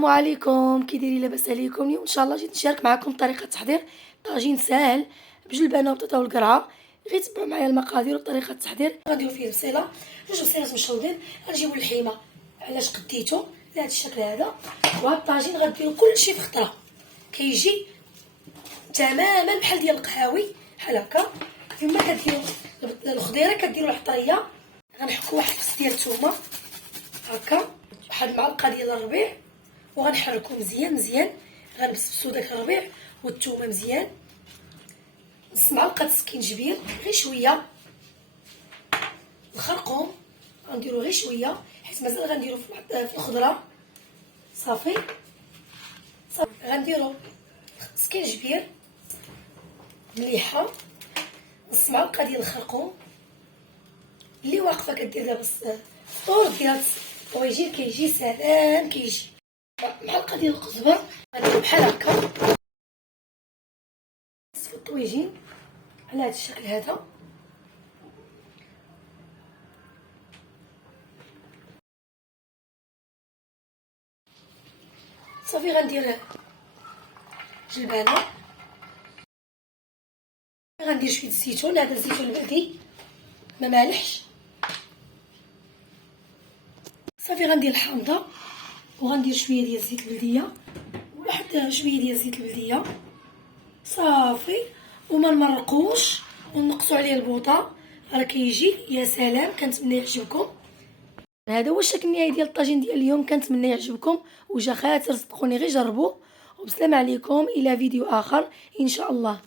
السلام عليكم، كي دايرين؟ لاباس عليكم؟ اليوم ان شاء الله جيت نشارك معكم طريقه تحضير طاجين ساهل بجلبانه وبطاطا والقرعه. غير تبعوا معايا المقادير وطريقه التحضير. غنديروا فيه بصيله، جوج بصيلات مشلوضين، غنجيبوا اللحيمه علاش قديتو لهذا الشكل هذا. وهذا الطاجين غديروا كلشي في خطره، كيجي تماما بحال ديال القهاوي بحال هكا. فيما كديروا الخضيره كديروا العطريه، غنحكوا واحد الفص ديال الثومه هكا، واحد المعلقه ديال الربيع، وغنحركو مزيان. غنبسبسو داك الربيع والثومه مزيان. نص معلقه سكينجبير غير شويه، الخرقوم غنديرو غير شويه حيت مازال غنديرو في الخضره. صافي غنديرو سكينجبير مليحه، نص معلقه ديال الخرقوم. اللي واقفه كدير دابا الفطور ديال الطويجين كيجي سلام، كيجي معلقه ديال القزبر غنديرو بحال هكا في الطويجين على هذا الشكل هذا. صافي غندير جلبانه، غندير شويه الزيتون، هذا الزيتون البلدي ما مالحش. صافي غندير الحامضه وغندير شويه ديال الزيت البلديه وواحد شويه ديال الزيت البلديه. صافي وما نمرقوش ونقصوا عليه البوطه، راه كيجي يا سلام. كنتمنى يعجبكم. هذا هو الشكل النهائي ديال الطاجين ديال اليوم، كنتمنى يعجبكم وجا خاطر صدقوني غير جربوه. وبسلام عليكم الى فيديو اخر ان شاء الله.